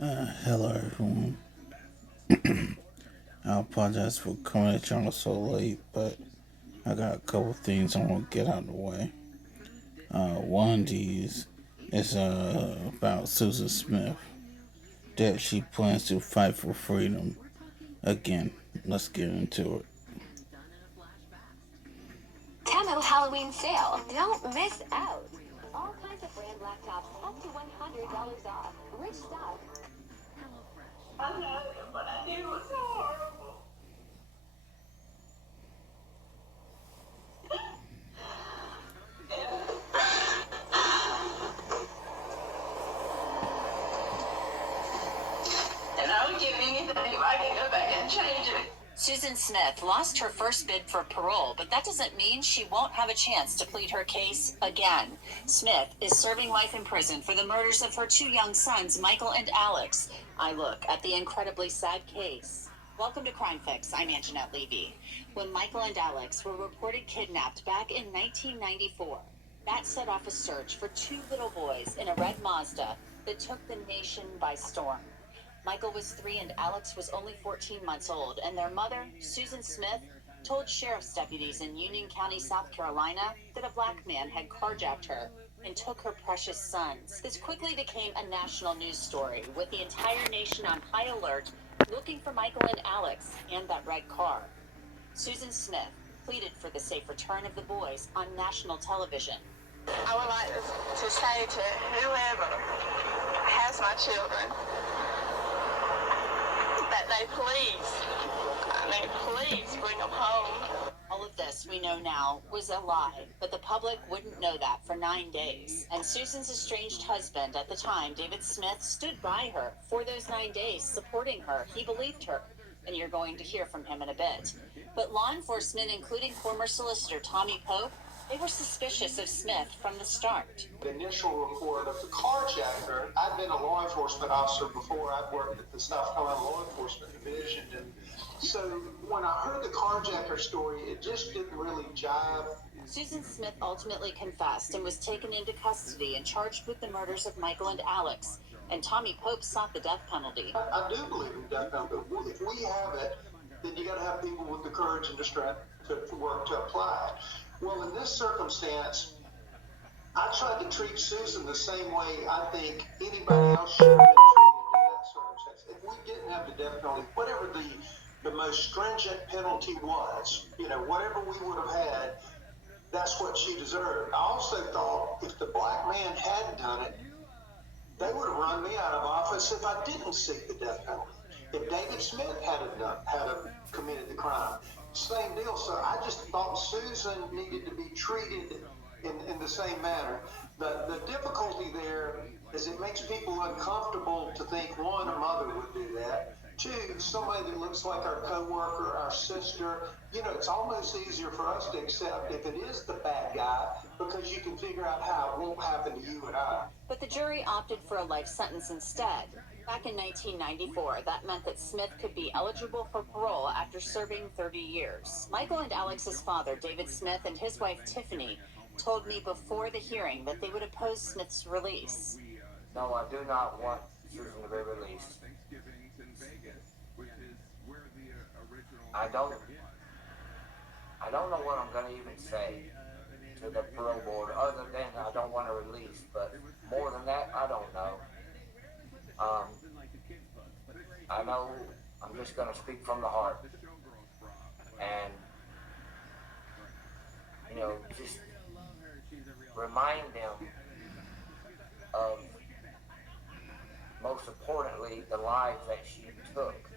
Hello everyone. I apologize for coming at y'all so late, but I got a couple things I want to get out of the way. One of these is about Susan Smith, that she plans to fight for freedom again. Let's get into it. Temu Halloween sale. Don't miss out. All kinds of brand laptops up to $100 off. Rich stuff. I know, but I knew it was so horrible. And I would give anything if I could go back and change it. Susan Smith lost her first bid for parole, but that doesn't mean she won't have a chance to plead her case again. Smith is serving life in prison for the murders of her two young sons, Michael and Alex. I look at the incredibly sad case. Welcome to Crime Fix. I'm Anjanette Levy. When Michael and Alex were reported kidnapped back in 1994, that set off a search for two little boys in a red Mazda that took the nation by storm. Michael was 3 and Alex was only 14 months old, and their mother, Susan Smith, told sheriff's deputies in Union County, South Carolina, that a black man had carjacked her and took her precious sons. This quickly became a national news story, with the entire nation on high alert, looking for Michael and Alex and that red car. Susan Smith pleaded for the safe return of the boys on national television. I would like to say to whoever has my children that they please bring them home. All of this, we know now, was a lie, but the public wouldn't know that for 9 days. And Susan's estranged husband at the time, David Smith, stood by her for those 9 days, supporting her. He believed her, and you're going to hear from him in a bit. But law enforcement, including former solicitor Tommy Pope, they were suspicious of Smith from the start. The initial report of the carjacker, I'd been a law enforcement officer before. I'd worked at the South Carolina Law Enforcement Division. And so when I heard the carjacker story, it just didn't really jive. Susan Smith ultimately confessed and was taken into custody and charged with the murders of Michael and Alex. And Tommy Pope sought the death penalty. I do believe in death penalty. If we have it, then you got to have people with the courage and the strength to work to apply it. Well, in this circumstance, I tried to treat Susan the same way I think anybody else should have been treated in that circumstance. If we didn't have the death penalty, whatever the most stringent penalty was, whatever we would have had, that's what she deserved. I also thought if the black man hadn't done it, they would have run me out of office if I didn't seek the death penalty. If David Smith had committed the crime, same deal. So I just thought Susan needed to be treated in the same manner. The difficulty there is it makes people uncomfortable to think, one, a mother would do that. Two, somebody that looks like our coworker, our sister. It's almost easier for us to accept if it is the bad guy because you can figure out how it won't happen to you and I. But the jury opted for a life sentence instead. Back in 1994, that meant that Smith could be eligible for parole after serving 30 years. Michael and Alex's father, David Smith, and his wife, Tiffany, told me before the hearing that they would oppose Smith's release. No, I do not want Susan to be released. I don't know what I'm going to even say to the parole board other than I don't want to release, but more than that, I don't know. I know I'm just going to speak from the heart and, just remind them of, most importantly, the lives that she took,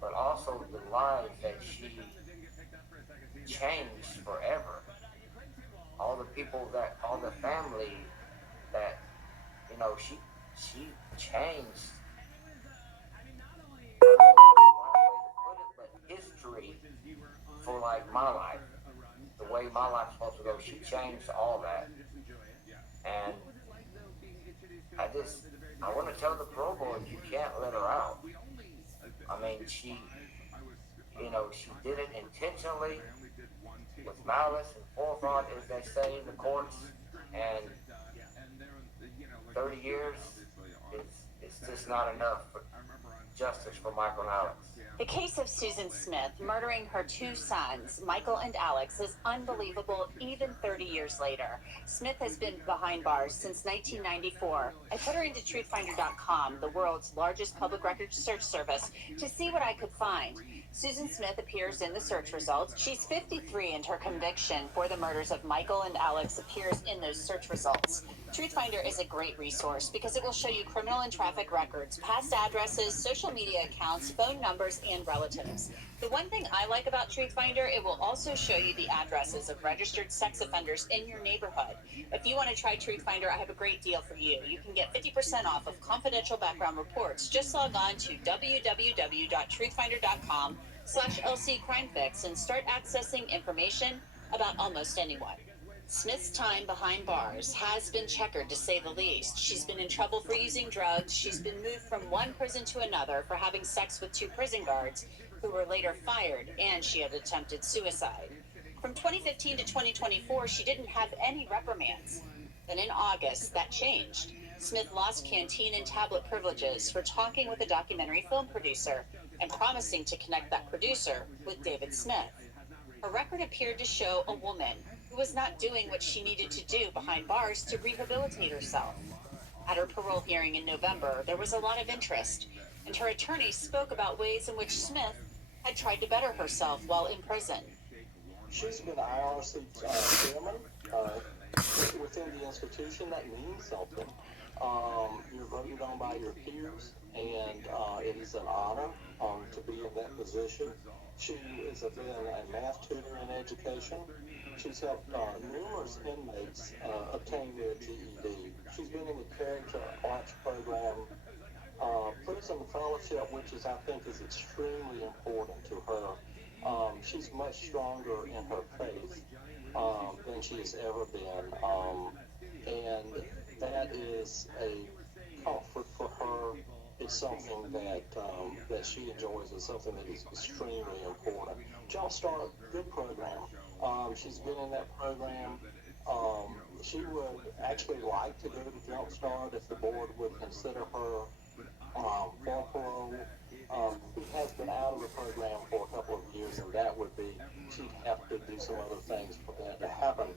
but also the lives that she changed forever. All the people all the family that, she changed. I don't know the right way to put it, but history for my life, the way my life's supposed to go, she changed all that. And I want to tell the parole board, you can't let her out. I mean, she did it intentionally, with malice and forethought, as they say in the courts, and 30 years is just it's not enough for justice for Michael and Alex. The case of Susan Smith murdering her two sons, Michael and Alex, is unbelievable even 30 years later. Smith has been behind bars since 1994. I put her into truthfinder.com, the world's largest public records search service, to see what I could find. Susan Smith appears in the search results. She's 53 and her conviction for the murders of Michael and Alex appears in those search results. Truthfinder is a great resource because it will show you criminal and traffic records, past addresses, social media accounts, phone numbers, and relatives. The one thing I like about Truthfinder, it will also show you the addresses of registered sex offenders in your neighborhood. If you want to try Truthfinder, I have a great deal for you. You can get 50% off of confidential background reports. Just log on to www.truthfinder.com/LCCrimeFix and start accessing information about almost anyone. Smith's time behind bars has been checkered, to say the least. She's been in trouble for using drugs. She's been moved from one prison to another for having sex with two prison guards who were later fired, and she had attempted suicide. From 2015 to 2024, she didn't have any reprimands. Then in August, that changed. Smith lost canteen and tablet privileges for talking with a documentary film producer and promising to connect that producer with David Smith. Her record appeared to show a woman who was not doing what she needed to do behind bars to rehabilitate herself. At her parole hearing in November, there was a lot of interest, and her attorney spoke about ways in which Smith had tried to better herself while in prison. She's been IRC chairman within the institution. That means something. You're voted on by your peers, and it is an honor to be in that position. She has been a math tutor in education. She's helped numerous inmates obtain their GED. She's been in the Character Arts program, prison fellowship, which is, I think, is extremely important to her. She's much stronger in her faith than she has ever been, and that is a comfort for her. It's something that she enjoys. It's something that is extremely important. Jumpstart, good program. She's been in that program. She would actually like to go to Jumpstart if the board would consider her for parole. She has been out of the program for a couple of years, and that would be, she'd have to do some other things for that to happen.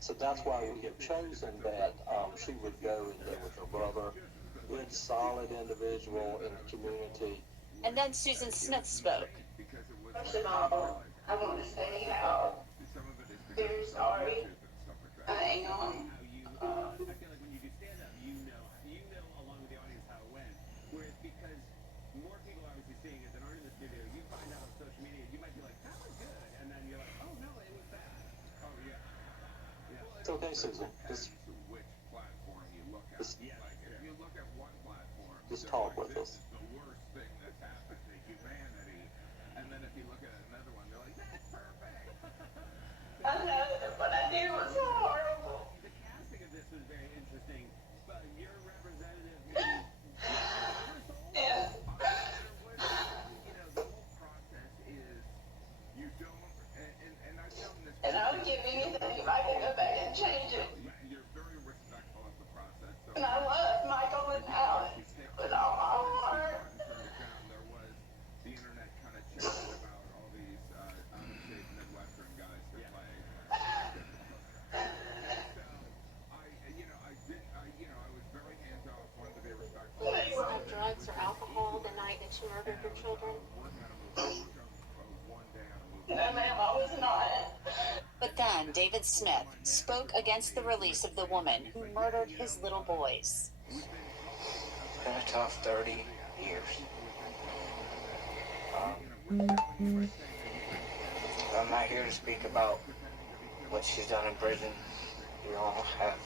So that's why we have chosen that she would go and live with her brother. Good, solid individual in the community. And then Susan Smith spoke. First of all, I want to say how very sorry I am. It's okay, Susan. Just talk with us. I know that what I did was horrible. Yeah. And I would give anything if I could go back and change it. And I love Michael and Alex with all my heart. Drugs or alcohol the night that you murdered your children? No, ma'am, I was not. But then David Smith spoke against the release of the woman who murdered his little boys. It's been a tough 30 years. I'm not here to speak about what she's done in prison. You all have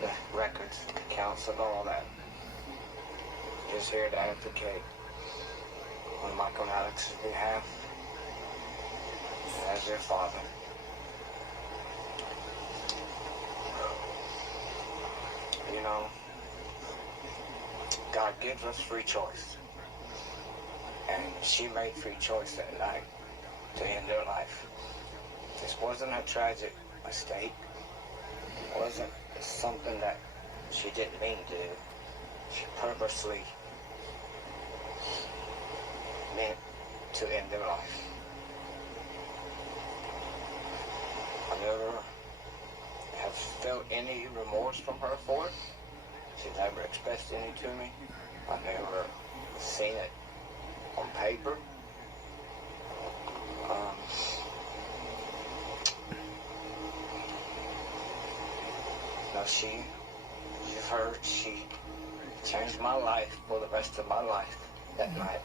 the records, accounts of all that. Just here to advocate on Michael and Alex's behalf as their father. You know, God gives us free choice. And she made free choice that night to end her life. This wasn't a tragic mistake. It wasn't something that she didn't mean to do. She purposely meant to end their life. I never have felt any remorse from her for it. She's never expressed any to me. I've never seen it on paper. No, you've heard, she changed my life for the rest of my life that night.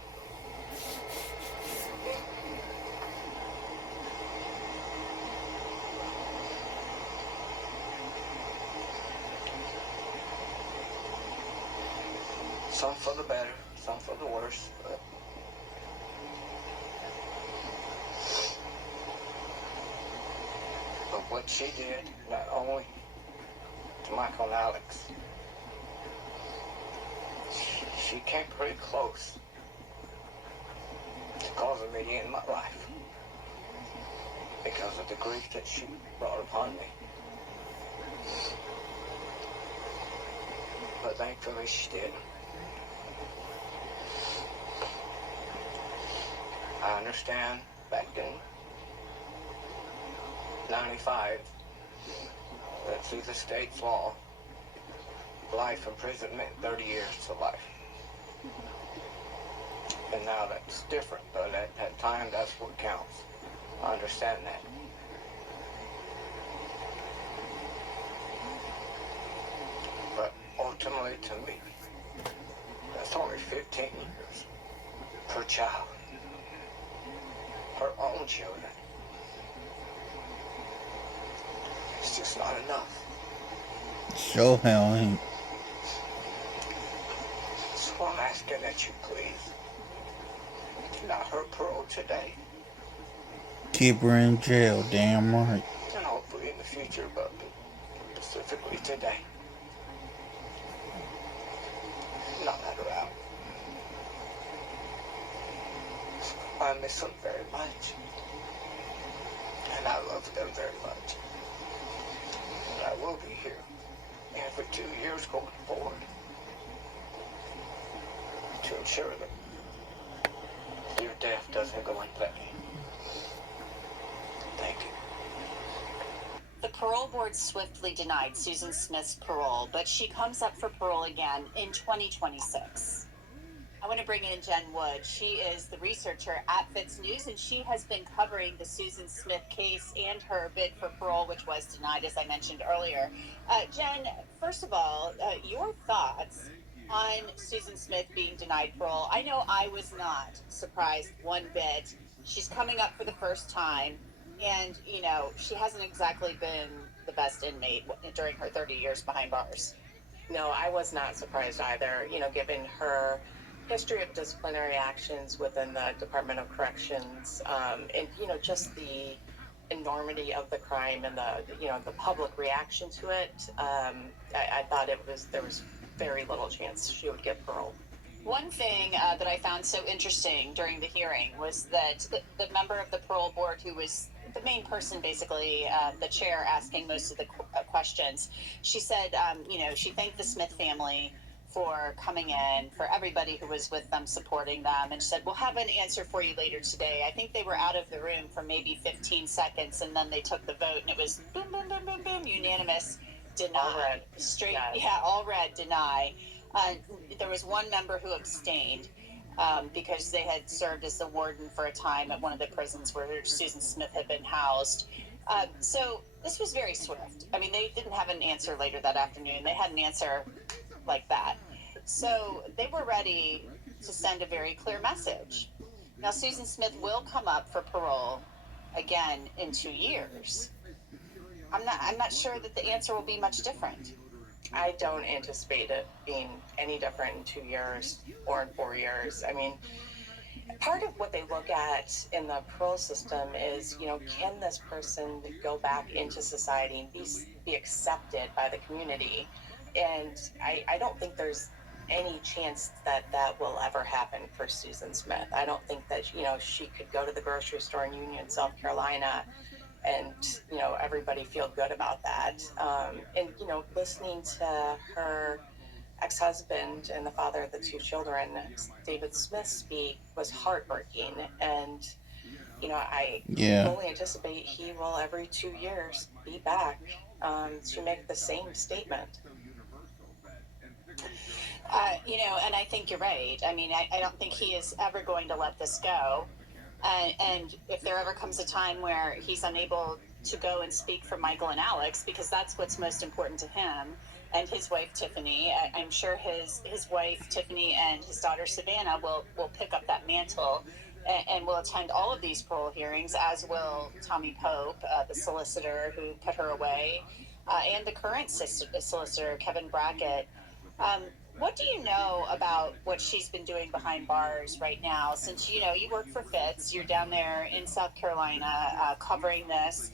Some for the better, some for the worse, but what she did, not only to Michael and Alex, she came pretty close to causing me to end my life because of the grief that she brought upon me. But thankfully she didn't. I understand back in 95 that through the state's law, life imprisonment, 30 years to life. And now that's different, but at that time, that's what counts. I understand that. But ultimately, to me, that's only 15 years per child. Her own children. It's just not enough. Sure hell ain't. So I'm asking that you please deny her parole today. Keep her in jail, damn right. And hopefully in the future, but specifically today. Not let her out. I miss them very much. And I love them very much. And I will be here every 2 years going forward to ensure that your death doesn't go unpunished. Thank you. The parole board swiftly denied Susan Smith's parole, but she comes up for parole again in 2026. I want to bring in Jen Wood. She is the researcher at Fitz News, and she has been covering the Susan Smith case and her bid for parole, which was denied, as I mentioned earlier. Jen, first of all, your thoughts on Susan Smith being denied parole. I know I was not surprised one bit. She's coming up for the first time, and, you know, she hasn't exactly been the best inmate during her 30 years behind bars. No, I was not surprised either, you know, given her history of disciplinary actions within the Department of Corrections, and, you know, just the enormity of the crime and the public reaction to it. I thought there was very little chance she would get parole. One thing that I found so interesting during the hearing was that the member of the parole board, who was the main person, basically, the chair asking most of the questions, she said, she thanked the Smith family for coming in, for everybody who was with them, supporting them, and she said, we'll have an answer for you later today. I think they were out of the room for maybe 15 seconds, and then they took the vote, and it was boom, boom, boom, boom, boom, unanimous, deny. All red. Straight, Yes. yeah, all red, deny. There was one member who abstained because they had served as the warden for a time at one of the prisons where Susan Smith had been housed. So this was very swift. I mean, they didn't have an answer later that afternoon. They had an answer like that. So they were ready to send a very clear message. Now, Susan Smith will come up for parole again in 2 years. I'm not sure that the answer will be much different. I don't anticipate it being any different in 2 years or in 4 years. I mean, part of what they look at in the parole system is, you know, can this person go back into society and be accepted by the community? And I don't think there's any chance that will ever happen for Susan Smith. I don't think that, you know, she could go to the grocery store in Union, South Carolina, and, you know, everybody feel good about that. And, you know, listening to her ex-husband and the father of the two children, David Smith, speak was heartbreaking. And, I Yeah. fully anticipate he will every 2 years be back to make the same statement. And I think you're right. I mean, I don't think he is ever going to let this go. And if there ever comes a time where he's unable to go and speak for Michael and Alex, because that's what's most important to him, and his wife Tiffany, I'm sure his wife Tiffany and his daughter Savannah will pick up that mantle and will attend all of these parole hearings, as will Tommy Pope, the solicitor who put her away, and the current solicitor Kevin Brackett. Um, what do you know about what she's been doing behind bars right now? Since you work for Fitz, you're down there in South Carolina covering this.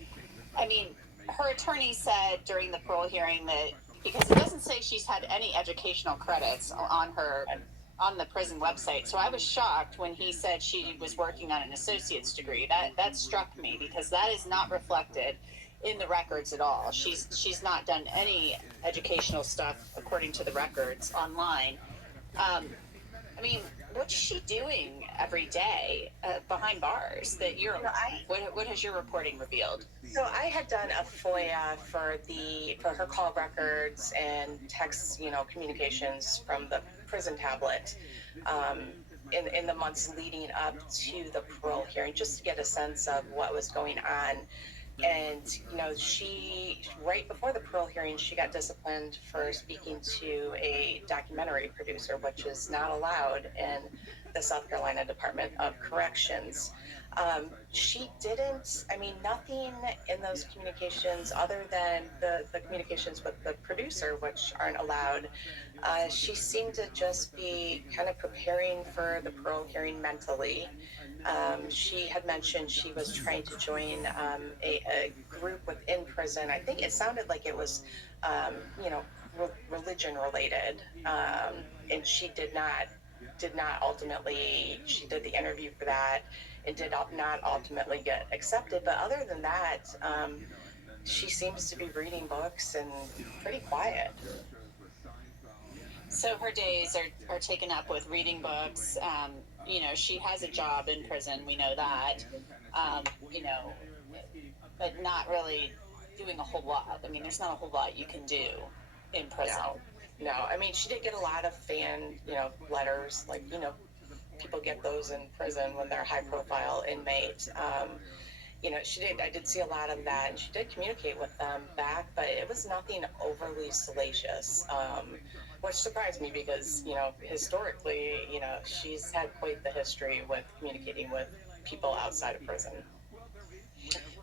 I mean, her attorney said during the parole hearing that, because it doesn't say she's had any educational credits on the prison website. So I was shocked when he said she was working on an associate's degree. That struck me, because that is not reflected in the records at all. She's not done any educational stuff according to the records online. Um, I mean, what's she doing every day behind bars that what has your reporting revealed? So I had done a FOIA for her call records and text, communications from the prison tablet, in the months leading up to the parole hearing, just to get a sense of what was going on. And she, right before the parole hearing, she got disciplined for speaking to a documentary producer, which is not allowed in the South Carolina Department of Corrections. She didn't, nothing in those communications other than the communications with the producer, which aren't allowed. She seemed to just be kind of preparing for the parole hearing mentally. She had mentioned she was trying to join a group within prison. I think it sounded like it was, religion related, and she did not ultimately. She did the interview for that and did not ultimately get accepted. But other than that, she seems to be reading books and pretty quiet. So her days are taken up with reading books. She has a job in prison. We know that. Um, you know, but not really doing a whole lot. I mean, there's not a whole lot you can do in prison. No. She did get a lot of fan, letters. Like, people get those in prison when they're a high profile inmate. I did see a lot of that, and she did communicate with them back, but it was nothing overly salacious, which surprised me because, historically, she's had quite the history with communicating with people outside of prison.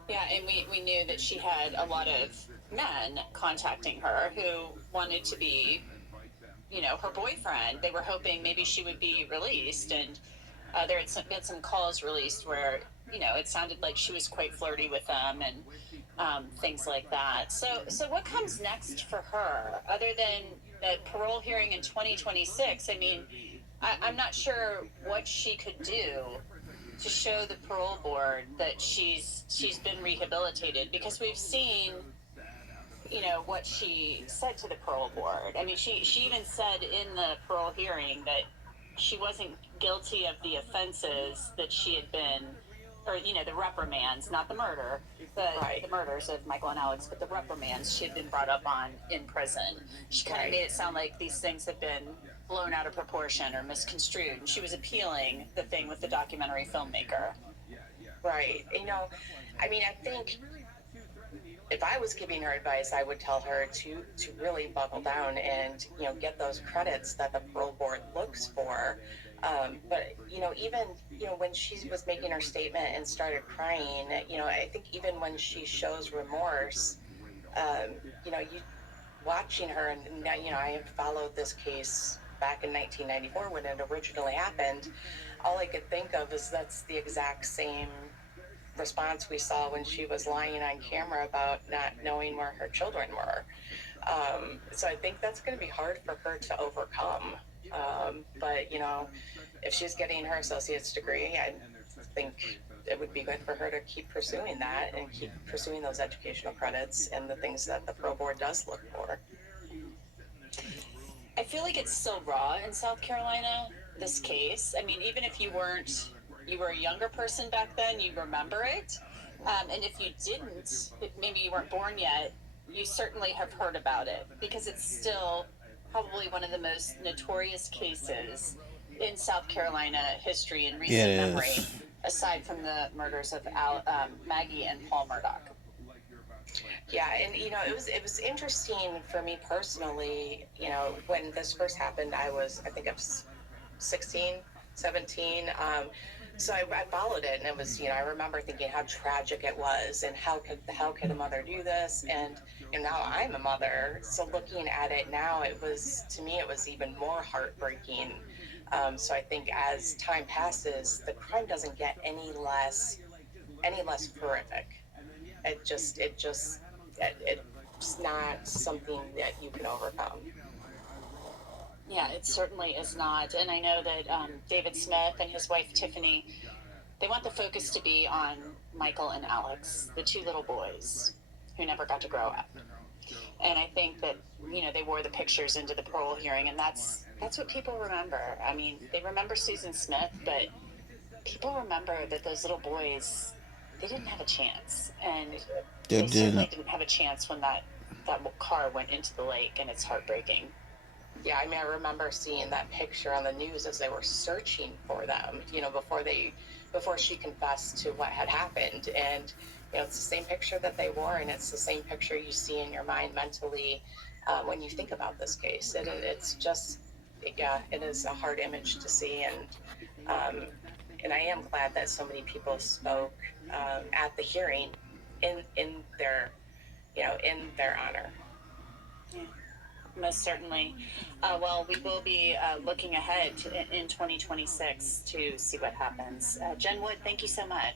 Yeah, and we knew that she had a lot of men contacting her who wanted to be, her boyfriend. They were hoping maybe she would be released, and there had been some calls released where, it sounded like she was quite flirty with them and things like that. So what comes next for her, other than the parole hearing in 2026? I mean, I'm not sure what she could do to show the parole board that she's been rehabilitated, because we've seen what she said to the parole board. I mean, she even said in the parole hearing that she wasn't guilty of the offenses that she had been, or the reprimands, not the murder, the murders of Michael and Alex, but the reprimands she had been brought up on in prison. She kind of made it sound like these things had been blown out of proportion or misconstrued, and she was appealing the thing with the documentary filmmaker. Right. I think if I was giving her advice, I would tell her to really buckle down and, get those credits that the parole board looks for. But, even, when she was making her statement and started crying, I think even when she shows remorse, you watching her, and I have followed this case back in 1994 when it originally happened. All I could think of is that's the exact same response we saw when she was lying on camera about not knowing where her children were. So I think that's going to be hard for her to overcome. But, if she's getting her associate's degree, I think it would be good for her to keep pursuing that and keep pursuing those educational credits and the things that the parole board does look for. I feel like it's still raw in South Carolina, this case. I mean, even if you were a younger person back then, you remember it. And if you didn't, maybe you weren't born yet, you certainly have heard about it because it's still probably one of the most notorious cases in South Carolina history in recent It memory, is. aside from the murders of Maggie and Paul Murdaugh. Yeah, and it was interesting for me personally. When this first happened, I think I was 16, 17. So I followed it, and it was, I remember thinking how tragic it was, and how could a mother do this? And now I'm a mother, so looking at it now, to me it was even more heartbreaking. So I think as time passes, the crime doesn't get any less horrific. It's not something that you can overcome. Yeah, it certainly is not. And I know that David Smith and his wife Tiffany, they want the focus to be on Michael and Alex, the two little boys who never got to grow up. And I think that, they wore the pictures into the parole hearing, and that's what people remember. I mean, they remember Susan Smith, but people remember that those little boys, they didn't have a chance. And They they certainly didn't. didn't have a chance when that car went into the lake, and it's heartbreaking. Yeah, I mean, I remember seeing that picture on the news as they were searching for them, before she confessed to what had happened. And, it's the same picture that they wore, and it's the same picture you see in your mind mentally when you think about this case. It's just, yeah, it is a hard image to see. And I am glad that so many people spoke at the hearing in their, in their honor. Most certainly. Well, we will be looking ahead in 2026 to see what happens. Jen Wood, thank you so much.